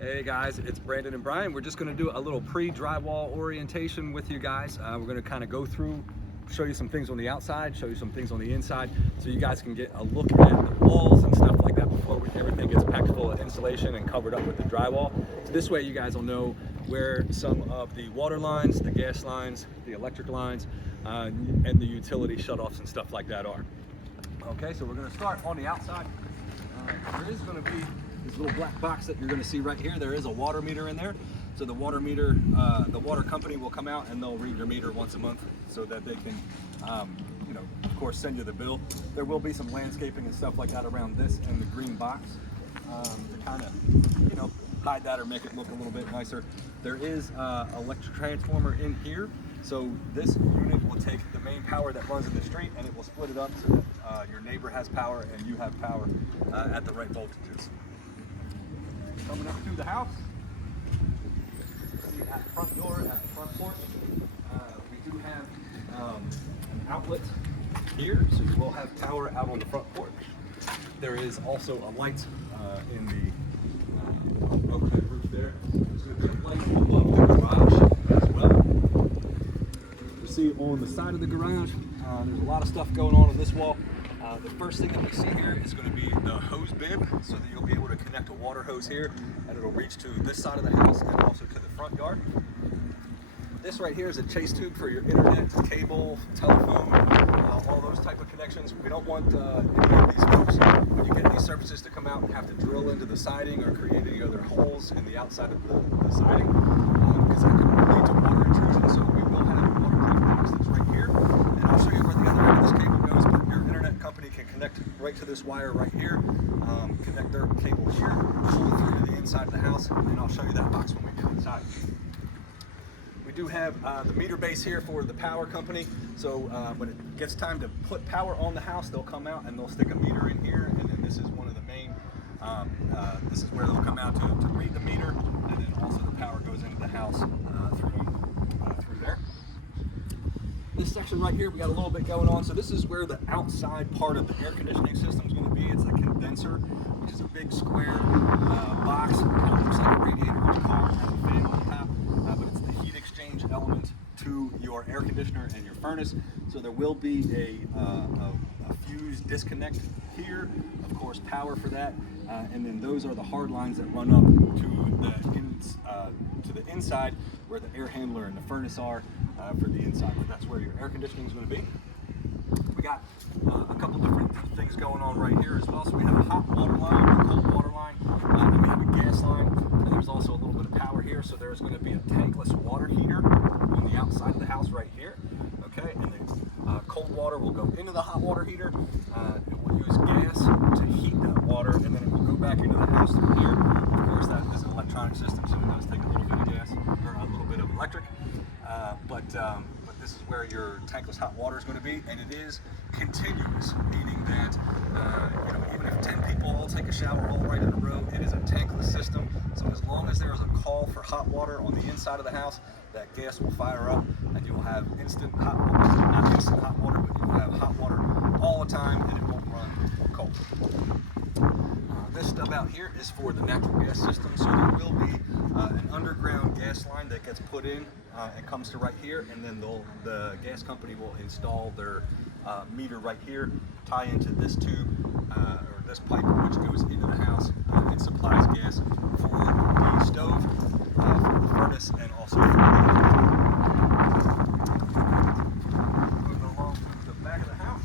Hey guys, it's Brandon and Brian. We're just going to do a little pre-drywall orientation with you guys. We're going to kind of go through, show you some things on the outside, show you some things on the inside, so you guys can get a look at the walls and stuff like that before everything gets packed full of insulation and covered up with the drywall. So this way you guys will know where some of the water lines, the gas lines, the electric lines, and the utility shutoffs and stuff like that are. Okay, so we're going to start on the outside. There is going to be this little black box that you're going to see right here. There is a water meter in there. So the water meter, the water company will come out and they'll read your meter once a month so that they can, of course, send you the bill. There will be some landscaping and stuff like that around this and the green box to kind of, hide that or make it look a little bit nicer. There is an electric transformer in here. So this unit will take the main power that runs in the street and it will split it up so that your neighbor has power and you have power at the right voltages. Coming up to the house, see at the front door, at the front porch, we do have an outlet here, so you will have power out on the front porch. There is also a light in the overhead roof there. There's going to be a light above the garage as well. You see on the side of the garage, there's a lot of stuff going on this wall. The first thing that we see here is going to be the hose bib, so that you'll be able to connect a water hose here and it'll reach to this side of the house and also to the front yard. This right here is a chase tube for your internet, cable, telephone, all those type of connections. We don't want any of these folks, when you get these surfaces, to come out and have to drill into the siding or create any other holes in the outside of the siding, because that could lead to water intrusion. So we will have a waterproof box that's right here, and I'll show you where the other end of this cable goes, but your internet company can connect right to this wire right here, connect their cable here, pull it through to the inside of the house, and I'll show you that box when we get inside. We do have the meter base here for the power company, so when it gets time to put power on the house, they'll come out and they'll stick a meter in here, and then this is one of the main, this is where they'll come out to read the meter, and then also the power goes into the house through there. This section right here, we got a little bit going on. So this is where the outside part of the air conditioning system is going to be. It's a condenser, which is a big square box. It kind of looks like a radiator in a car, has a fan on the top, but it's the heat exchange element to your air conditioner and your furnace. So there will be a fuse disconnect here, of course, power for that, and then those are the hard lines that run up to the inside where the air handler and the furnace are for the inside. But that's where your air conditioning is going to be. We got a couple different things going on right here as well. So we have a hot water line, a cold water line, and we have a gas line, and there's also a little bit of power here. So there's going to be a tankless water heater on the outside of the house right here. Okay, and then cold water will go into the hot water heater. It will use gas to heat that water, and then it will go back into the house through here. Of course, that is an electronic system, so it does take a little bit of gas or a little bit of electric. But this is where your tankless hot water is going to be, and it is continuous, meaning that even if 10 people all take a shower all right in a row, it is a tankless system. So as long as there is a call for hot water on the inside of the house, that gas will fire up, and you will have instant hot water, not instant hot water, but you will have hot water all the time, and it won't run cold. This stub out here is for the natural gas system, so there will be an underground gas line that gets put in and comes to right here, and then the gas company will install their meter right here, tie into this tube or this pipe which goes into the house and supplies gas for the stove, for the furnace, and also for moving along to the back of the house.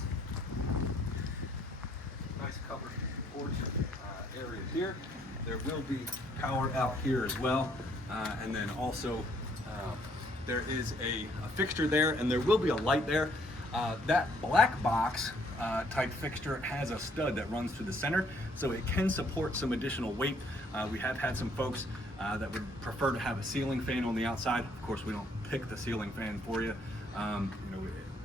Nice covered porch area here. There will be power out here as well, and then also there is a fixture there, and there will be a light there. That black box type fixture has a stud that runs through the center, so it can support some additional weight. We have had some folks that would prefer to have a ceiling fan on the outside. Of course, we don't pick the ceiling fan for you,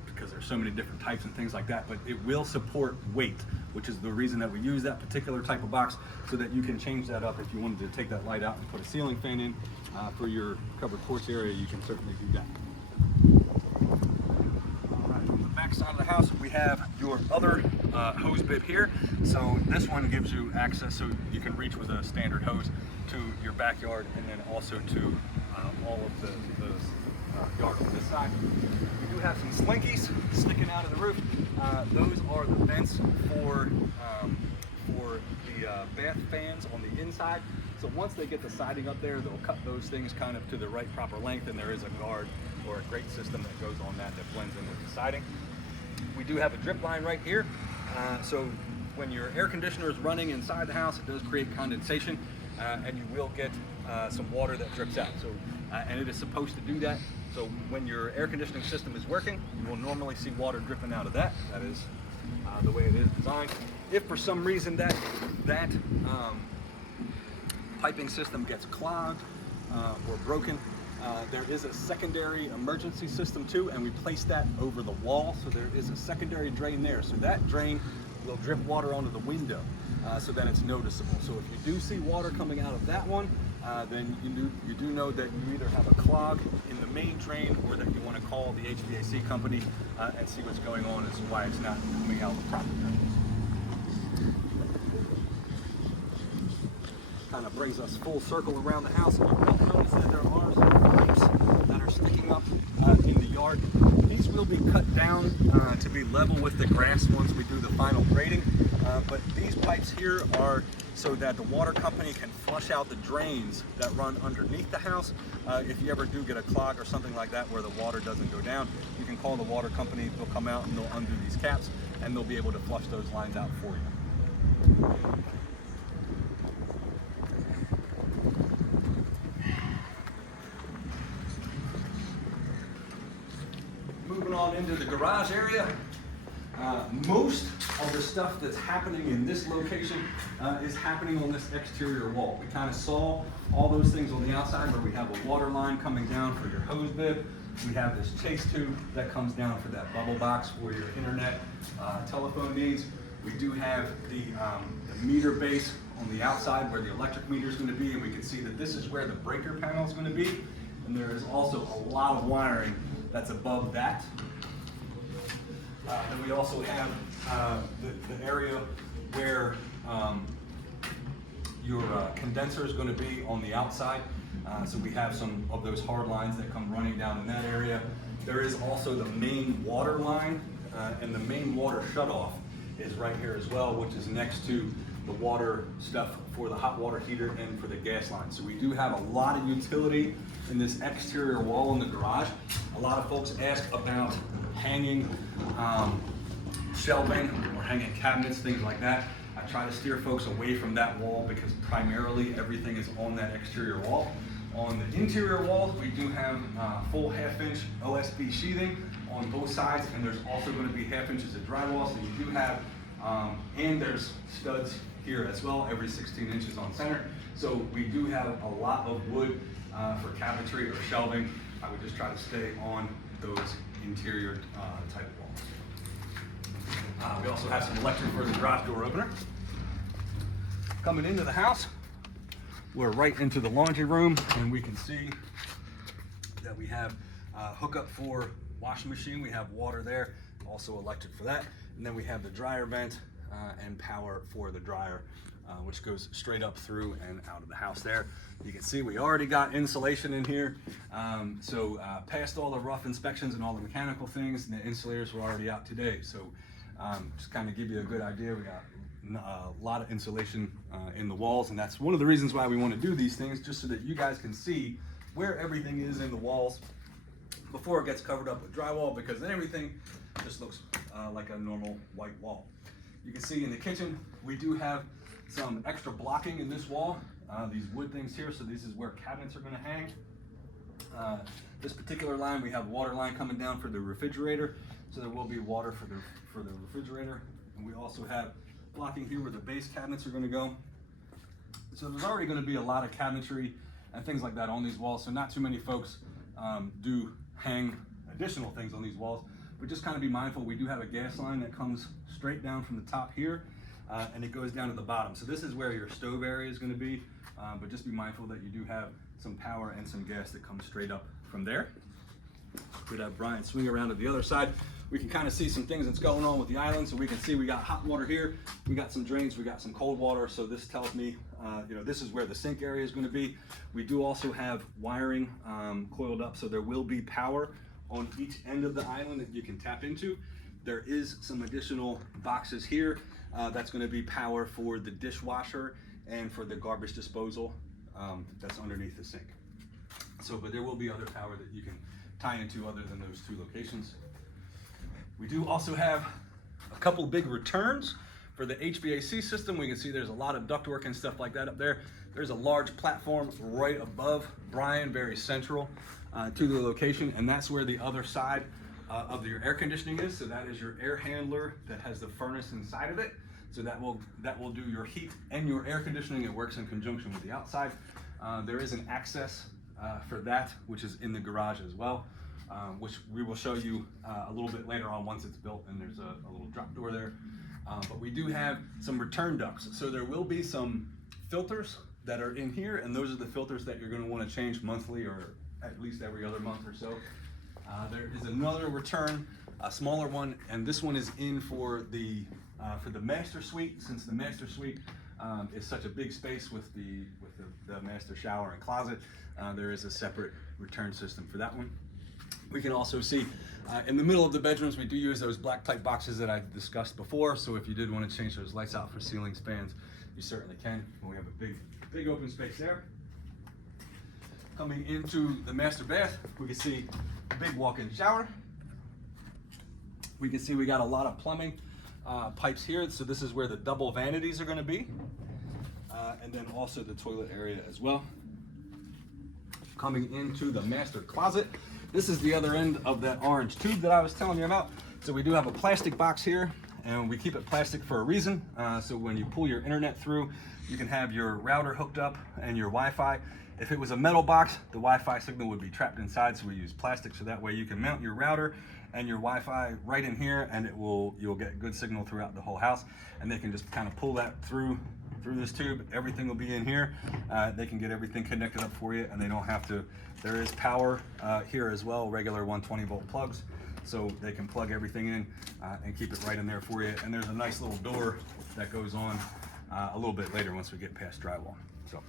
because there's so many different types and things like that, but it will support weight, which is the reason that we use that particular type of box, so that you can change that up. If you wanted to take that light out and put a ceiling fan in for your covered porch area, you can certainly do that. All right, on the back side of the house, we have your other hose bib here. So this one gives you access so you can reach with a standard hose to your backyard and then also to all of the yard on this side. We do have some slinkies sticking out of the roof. Those are the vents for the bath fans on the inside. So once they get the siding up there, they'll cut those things kind of to the right proper length, and there is a guard or a grate system that goes on that blends in with the siding. We do have a drip line right here. So when your air conditioner is running inside the house, it does create condensation, and you will get some water that drips out. So, and it is supposed to do that. So when your air conditioning system is working, you will normally see water dripping out of that. That is the way it is designed. If for some reason that piping system gets clogged or broken, there is a secondary emergency system too, and we place that over the wall, so there is a secondary drain there. So that drain will drip water onto the window so that it's noticeable. So if you do see water coming out of that one, then you do know that you either have a clog in the main drain or that you want to call the HVAC company and see what's going on as to why it's not coming out the proper drain. Kind of brings us full circle around the house. You will notice that there are some pipes that are sticking up in the yard. These will be cut down to be level with the grass once we do the final grading. But these pipes here are so that the water company can flush out the drains that run underneath the house. If you ever do get a clog or something like that where the water doesn't go down, you can call the water company. They'll come out and they'll undo these caps and they'll be able to flush those lines out for you. Moving on into the garage area, most of the stuff that's happening in this location is happening on this exterior wall. We kind of saw all those things on the outside where we have a water line coming down for your hose bib. We have this chase tube that comes down for that bubble box for your internet telephone needs. We do have the meter base on the outside where the electric meter is going to be, and we can see that this is where the breaker panel is going to be. And there is also a lot of wiring that's above that. Then we also have the area where your condenser is going to be on the outside. So we have some of those hard lines that come running down in that area. There is also the main water line, and the main water shutoff is right here as well, which is next to the water stuff for the hot water heater and for the gas line. So we do have a lot of utility in this exterior wall in the garage. A lot of folks ask about hanging shelving or hanging cabinets, things like that. I try to steer folks away from that wall because primarily everything is on that exterior wall. On the interior walls, we do have full 1/2 inch OSB sheathing on both sides, and there's also going to be 1/2 inches of drywall. So you do have, and there's studs here as well, every 16 inches on center. So we do have a lot of wood for cabinetry or shelving. I would just try to stay on those interior type walls. We also have some electric for the garage door opener. Coming into the house, we're right into the laundry room, and we can see that we have hookup for washing machine. We have water there, also electric for that. And then we have the dryer vent and power for the dryer, which goes straight up through and out of the house there. You can see we already got insulation in here. So past all the rough inspections and all the mechanical things, and the insulators were already out today. So just kind of give you a good idea, we got a lot of insulation in the walls, and that's one of the reasons why we want to do these things, just so that you guys can see where everything is in the walls before it gets covered up with drywall, because then everything just looks like a normal white wall. You can see in the kitchen, we do have some extra blocking in this wall, these wood things here, so this is where cabinets are going to hang. This particular line, we have water line coming down for the refrigerator, so there will be water for the refrigerator. And we also have blocking here where the base cabinets are going to go. So there's already going to be a lot of cabinetry and things like that on these walls, so not too many folks do hang additional things on these walls, but just kind of be mindful. We do have a gas line that comes straight down from the top here, and it goes down to the bottom. So this is where your stove area is going to be, but just be mindful that you do have some power and some gas that comes straight up from there. We'd have Brian swing around to the other side. we can kind of see some things that's going on with the island. So we can see we got hot water here, we got some drains, we got some cold water. So this tells me, you know, this is where the sink area is going to be. We do also have wiring coiled up, so there will be power on each end of the island that you can tap into. There is some additional boxes here. That's going to be power for the dishwasher and for the garbage disposal that's underneath the sink. So, but there will be other power that you can tie into other than those two locations. We do also have a couple big returns for the HVAC system. We can see there's a lot of ductwork and stuff like that up there. There's a large platform right above Brian, very central to the location, and that's where the other side of your air conditioning is. So that is your air handler that has the furnace inside of it. So that will do your heat and your air conditioning. It works in conjunction with the outside. There is an access for that, which is in the garage as well, which we will show you a little bit later on once it's built, and there's a little drop door there. But we do have some return ducts. So there will be some filters that are in here, and those are the filters that you're going to want to change monthly or at least every other month or so. There is another return, a smaller one, and this one is in for the master suite. Since the master suite is such a big space with the master shower and closet, there is a separate return system for that one. We can also see in the middle of the bedrooms, we do use those black type boxes that I discussed before. So if you did want to change those lights out for ceiling spans, you certainly can. We have a big open space there. Coming into the master bath, we can see a big walk-in shower. We can see we got a lot of plumbing pipes here. So this is where the double vanities are going to be. And then also the toilet area as well. Coming into the master closet. This is the other end of that orange tube that I was telling you about. So we do have a plastic box here, and we keep it plastic for a reason. So when you pull your internet through, you can have your router hooked up and your Wi-Fi. If it was a metal box, the Wi-Fi signal would be trapped inside, so we use plastic, so that way you can mount your router and your Wi-Fi right in here, and you'll get good signal throughout the whole house. And they can just kind of pull that through this tube. Everything will be in here. They can get everything connected up for you, and they don't have to. There is power here as well, regular 120 volt plugs, so they can plug everything in and keep it right in there for you. And there's a nice little door that goes on a little bit later once we get past drywall. So.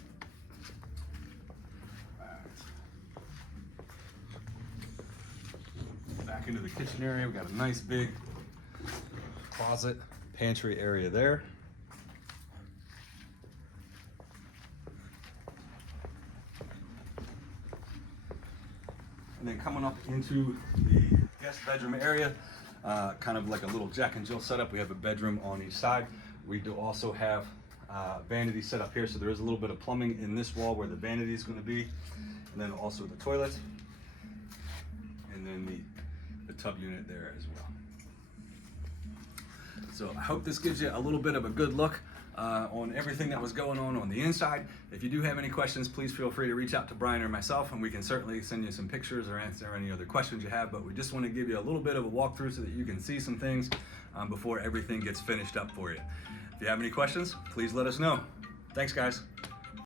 Back into the kitchen area, we got a nice big closet, pantry area there. And then coming up into the guest bedroom area, kind of like a little Jack and Jill setup. We have a bedroom on each side. We do also have vanity set up here, so there is a little bit of plumbing in this wall where the vanity is going to be, and then also the toilet, and then the tub unit there as well. So I hope this gives you a little bit of a good look on everything that was going on the inside. If you do have any questions, please feel free to reach out to Brian or myself, and we can certainly send you some pictures or answer any other questions you have. But we just want to give you a little bit of a walkthrough so that you can see some things before everything gets finished up for you. If you have any questions, please let us know. Thanks, guys.